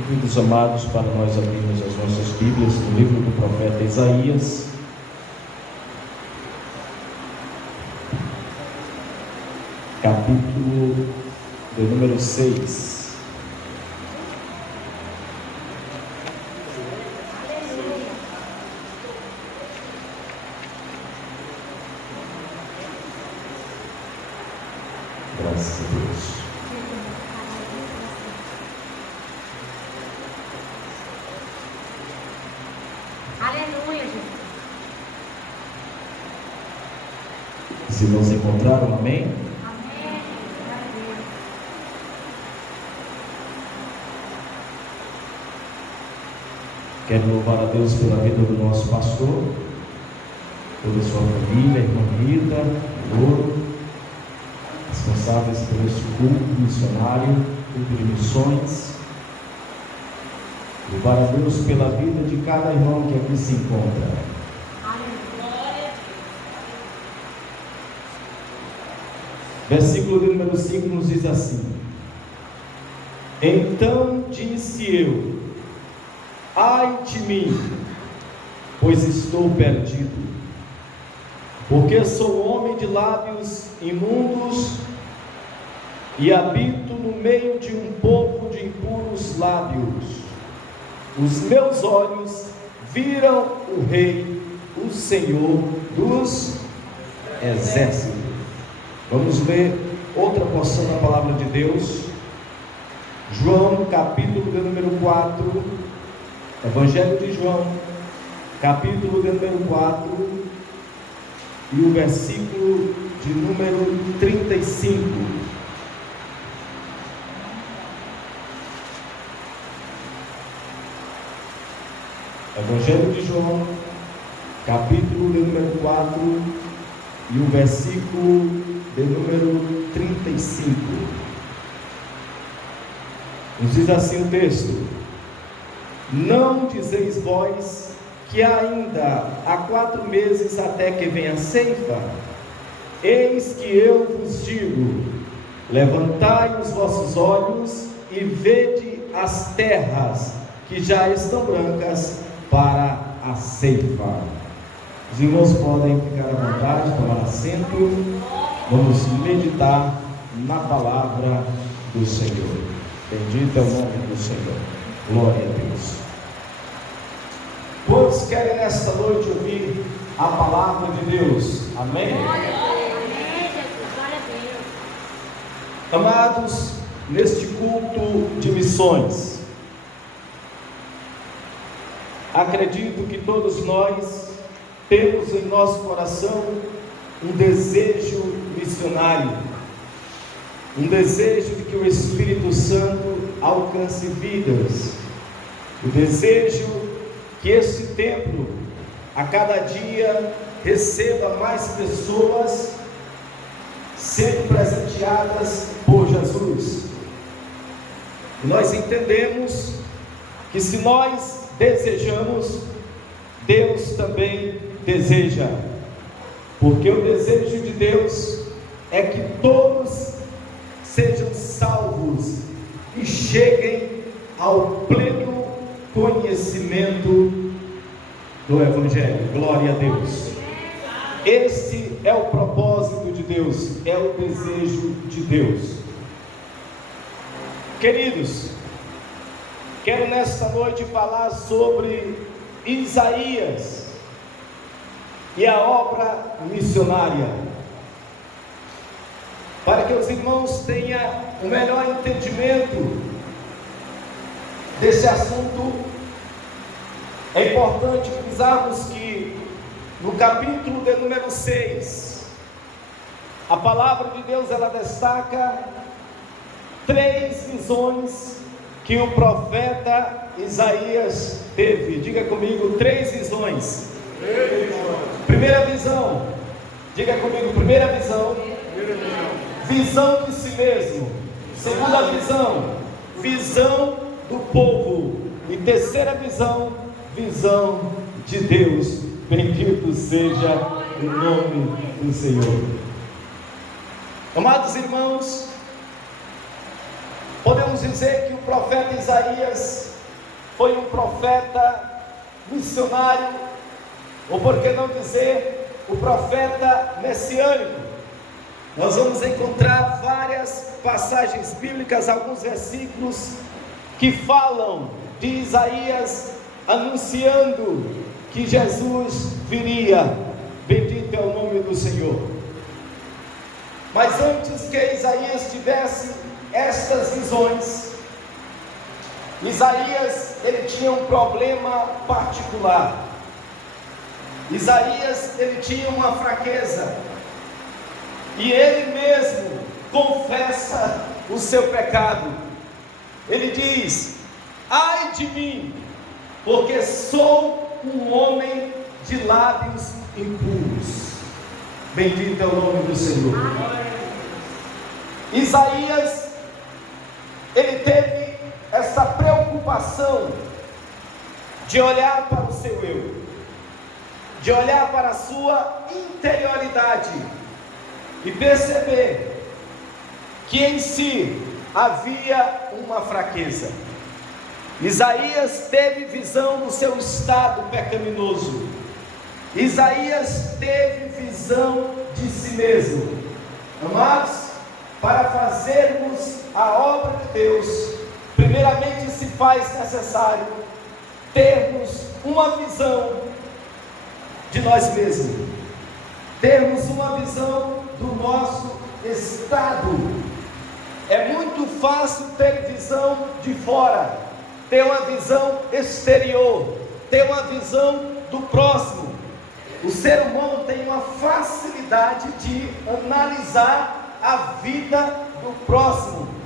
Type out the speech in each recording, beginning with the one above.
Convido os amados para nós abrirmos as nossas Bíblias no livro do profeta Isaías, capítulo de número 6. Graças a Deus. Aleluia, Jesus. Se nos encontraram, amém? Amém. Quero louvar a Deus pela vida do nosso pastor, toda a sua família, irmã Rita, Louro, responsáveis por esse culto missionário, culto de missões. Louvar a Deus pela vida de cada irmão que aqui se encontra. Aleluia. Versículo de número 5 nos diz assim: Então disse eu: ai de mim, pois estou perdido, porque sou homem de lábios imundos e habito no meio de um povo de impuros lábios. Os meus olhos viram o Rei, o Senhor dos Exércitos. Vamos ler outra porção da palavra de Deus. João, capítulo de número 4. Evangelho de João, capítulo de número 4. E o versículo de número 35. Evangelho de João, capítulo de número 4 e o versículo de número 35. Nos diz assim o texto: Não dizeis vós que ainda há 4 meses até que venha a ceifa? Eis que eu vos digo: levantai os vossos olhos e vede as terras que já estão brancas para a ceifa. Os irmãos podem ficar à vontade, tomar assento. Vamos meditar na palavra do Senhor. Bendito é o nome do Senhor. Glória a Deus. Quantos querem nesta noite ouvir a palavra de Deus? Amém? Amém, Jesus. Glória a Deus. Amados, neste culto de missões, acredito que todos nós temos em nosso coração um desejo missionário, um desejo de que o Espírito Santo alcance vidas, o desejo que este templo a cada dia receba mais pessoas sendo presenteadas por Jesus. Nós entendemos que se nós desejamos, Deus também deseja, porque o desejo de Deus é que todos sejam salvos e cheguem ao pleno conhecimento do Evangelho. Glória a Deus. Este é o propósito de Deus, é o desejo de Deus. Queridos, quero nesta noite falar sobre Isaías e a obra missionária, para que os irmãos tenham o melhor entendimento desse assunto. É importante frisarmos que no capítulo de número 6, a palavra de Deus ela destaca 3 visões que o profeta Isaías teve. Diga comigo, 3 visões. Primeira visão, diga comigo, primeira visão, visão de si mesmo. Segunda visão, visão do povo. E terceira visão, visão de Deus. Bendito seja o nome do Senhor. Amados irmãos, podemos dizer que o profeta Isaías foi um profeta missionário, ou por que não dizer, o profeta messiânico. Nós vamos encontrar várias passagens bíblicas, alguns versículos que falam de Isaías anunciando que Jesus viria. Bendito é o nome do Senhor. Mas antes que Isaías tivesse estas visões, Isaías, ele tinha um problema particular. Isaías, ele tinha uma fraqueza, e ele mesmo confessa o seu pecado. Ele diz: ai de mim, porque sou um homem de lábios impuros. Bendito é o nome do Senhor. Isaías, ele teve essa preocupação de olhar para o seu eu, de olhar para a sua interioridade e perceber que em si havia uma fraqueza. Isaías teve visão do seu estado pecaminoso. Isaías teve visão de si mesmo. Amados, para fazermos a obra de Deus, primeiramente se faz necessário termos uma visão de nós mesmos, termos uma visão do nosso estado. É muito fácil ter visão de fora, ter uma visão exterior, ter uma visão do próximo. O ser humano tem uma facilidade de analisar a vida do próximo.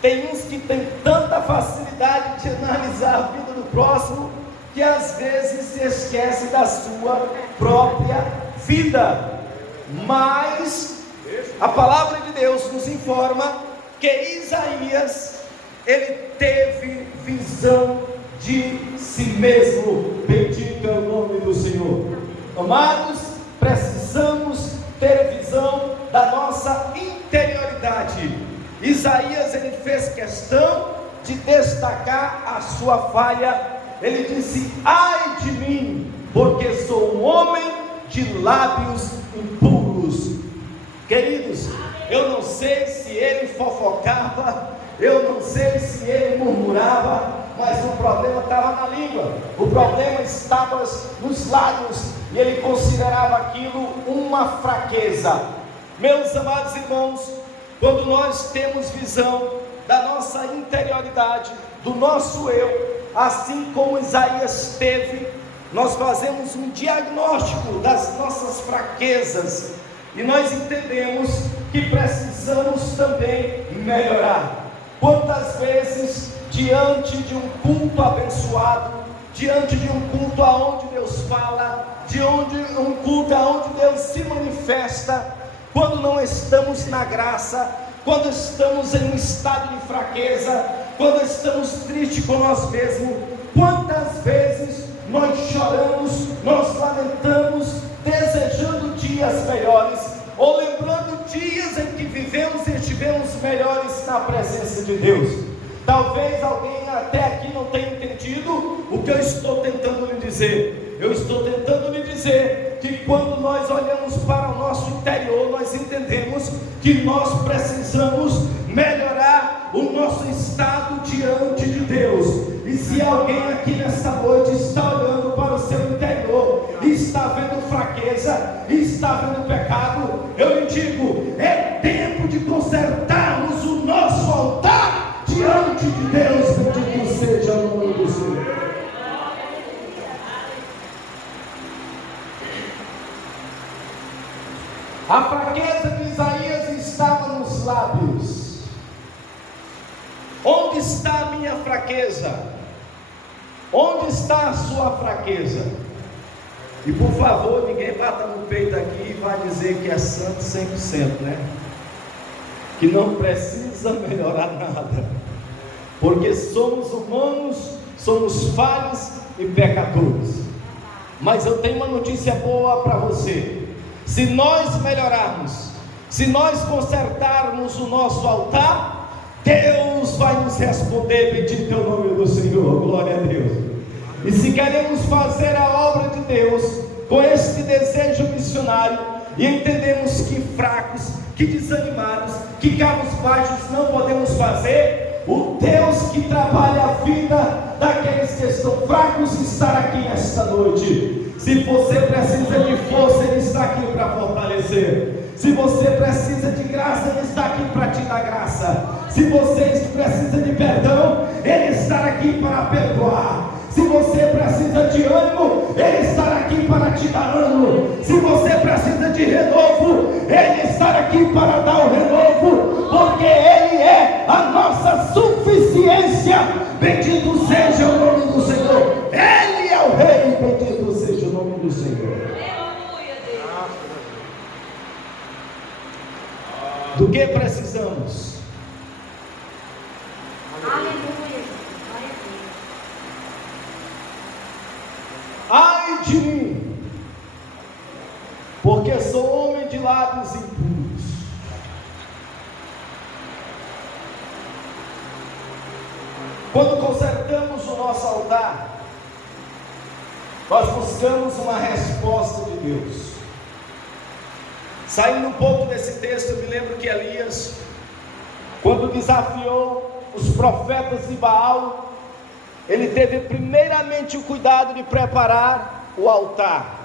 Tem uns que têm tanta facilidade de analisar a vida do próximo, que às vezes se esquece da sua própria vida. Mas a palavra de Deus nos informa que Isaías, ele teve visão de si mesmo. Bendito é o nome do Senhor. Amados, precisamos ter visão da nossa interioridade. Isaías, ele fez questão de destacar a sua falha. Ele disse: ai de mim, porque sou um homem de lábios impuros. Queridos, eu não sei se ele fofocava, eu não sei se ele murmurava, mas o problema estava na língua, o problema estava nos lábios, e ele considerava aquilo uma fraqueza. Meus amados irmãos, quando nós temos visão da nossa interioridade, do nosso eu, assim como Isaías teve, nós fazemos um diagnóstico das nossas fraquezas, e nós entendemos que precisamos também melhorar. Quantas vezes, diante de um culto abençoado, diante de um culto aonde Deus fala, um culto aonde Deus se manifesta, quando não estamos na graça, quando estamos em um estado de fraqueza, quando estamos tristes com nós mesmos, quantas vezes nós choramos, nós lamentamos, desejando dias melhores, ou lembrando dias em que vivemos e estivemos melhores na presença de Deus. Talvez alguém até aqui não tenha entendido o que eu estou tentando lhe dizer. Eu estou tentando lhe dizer que quando nós olhamos para o nosso interior, nós entendemos que nós precisamos melhorar o nosso estado diante de Deus. E se alguém aqui nesta noite está olhando para o seu interior e está vendo fraqueza, e está vendo pecado, eu lhe digo: é tempo de consertarmos o nosso altar diante de Deus. Bendito seja o nome do Senhor. A fraqueza de Isaías estava nos lábios. Onde está a minha fraqueza? Onde está a sua fraqueza? E por favor, ninguém bata no peito aqui e vai dizer que é santo 100%, né? Que não precisa melhorar nada, porque somos humanos, somos falhos e pecadores. Mas eu tenho uma notícia boa para você: se nós melhorarmos, se nós consertarmos o nosso altar, Deus vai nos responder. Bendito é o nome do Senhor, glória a Deus. E se queremos fazer a obra de Deus com este desejo missionário, e entendemos que fracos, que desanimados, que cabisbaixos não podemos fazer, o Deus que trabalha a vida daqueles que estão fracos está aqui nesta noite. Se você precisa de força, Ele está aqui para fortalecer. Se você precisa de graça, Ele está aqui para te dar graça. Se você precisa de perdão, Ele está aqui para perdoar. Se você precisa de ânimo, Ele está aqui para te dar ânimo. Se você precisa de renovo, Ele está aqui para dar o renovo, porque Ele é a nossa suficiência. Bendito seja o nome do Senhor. Ele é o Rei, bendito seja o nome do Senhor. Do que precisamos? Aleluia. Glória a Deus. Ai de mim, porque sou homem de lábios impuros. Quando consertamos o nosso altar, nós buscamos uma resposta de Deus. Saindo um pouco desse texto, eu me lembro que Elias, quando desafiou os profetas de Baal, ele teve primeiramente o cuidado de preparar o altar.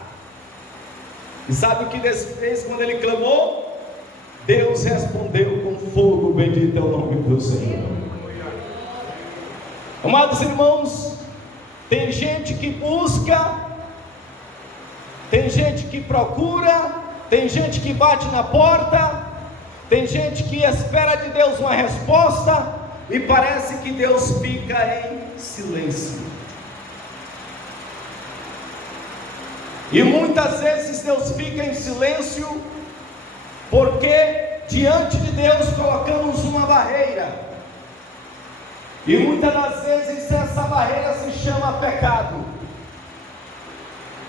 E sabe o que Deus fez quando ele clamou? Deus respondeu com fogo, bendito é o nome do Senhor. Amados irmãos, tem gente que busca, tem gente que procura, tem gente que bate na porta, tem gente que espera de Deus uma resposta, e parece que Deus fica em silêncio. E muitas vezes Deus fica em silêncio, porque diante de Deus colocamos uma barreira, e muitas das vezes essa barreira se chama pecado.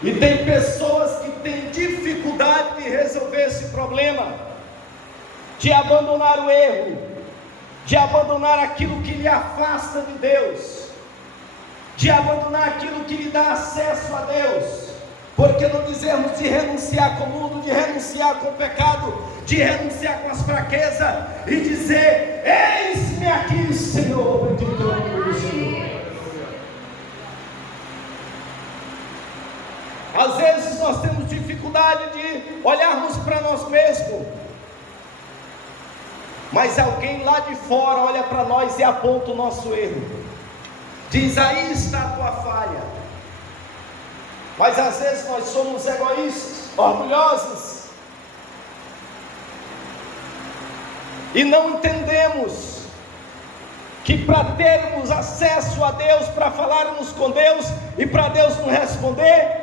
E tem pessoas que têm dificuldade de resolver esse problema, de abandonar o erro, de abandonar aquilo que lhe afasta de Deus, de abandonar aquilo que lhe dá acesso a Deus. Porque não dizemos de renunciar com o mundo, de renunciar com o pecado, de renunciar com as fraquezas e dizer: eis-me aqui, Senhor, bendito é o nome do Senhor. Às vezes nós temos dificuldade de olharmos para nós mesmos, mas alguém lá de fora olha para nós e aponta o nosso erro, diz: aí está a tua falha. Mas às vezes nós somos egoístas, orgulhosos, e não entendemos que para termos acesso a Deus, para falarmos com Deus e para Deus nos responder,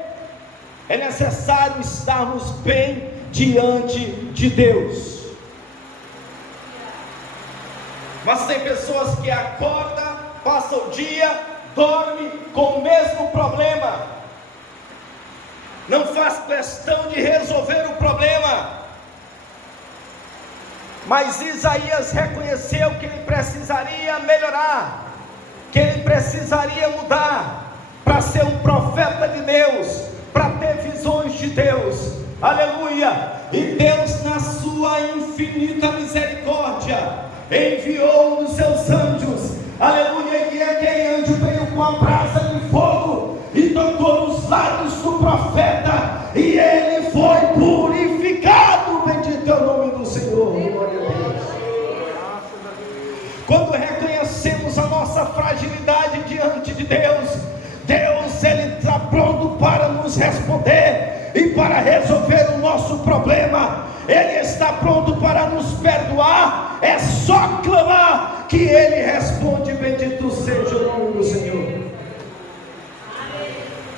é necessário estarmos bem diante de Deus. Mas tem pessoas que acordam, passam o dia, dormem com o mesmo problema, não faz questão de resolver o problema. Mas Isaías reconheceu que ele precisaria melhorar, que ele precisaria mudar, para ser um profeta de Deus, para ter visões de Deus. Aleluia! E Deus, na sua infinita misericórdia, enviou os seus anjos, aleluia, e aquele anjo veio com a brasa de fogo e tocou nos lábios do profeta, e ele foi purificado. Bendito é o nome do Senhor. Glória a Deus. Quando reconhecemos a nossa fragilidade diante de Deus, Deus, Ele está pronto para nos responder e para resolver o nosso problema. Ele está pronto para nos perdoar. É só clamar que Ele responde. Bendito seja o nome do Senhor.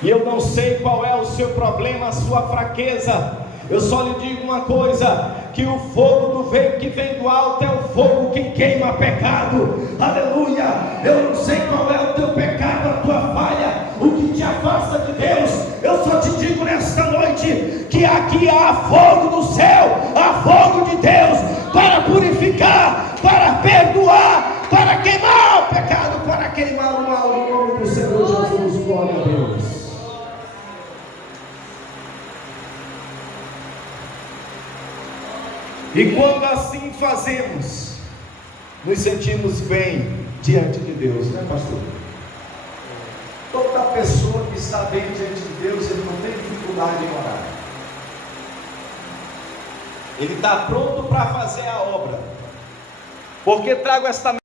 E eu não sei qual é o seu problema, a sua fraqueza. Eu só lhe digo uma coisa: que o fogo que vem do alto é o fogo que queima pecado. Aleluia! Eu não sei qual é o teu pecado, a tua falha, o que te afasta de Deus. Eu só te digo nesta noite que aqui há fogo do céu, há fogo de Deus para purificar, para perdoar, para queimar o pecado, para queimar o mal, em nome do Senhor Jesus. Glória a Deus. E quando assim fazemos, nos sentimos bem diante de Deus, né, pastor? Toda pessoa que está bem diante de Deus, ele não tem dificuldade em orar. Ele está pronto para fazer a obra. Porque trago esta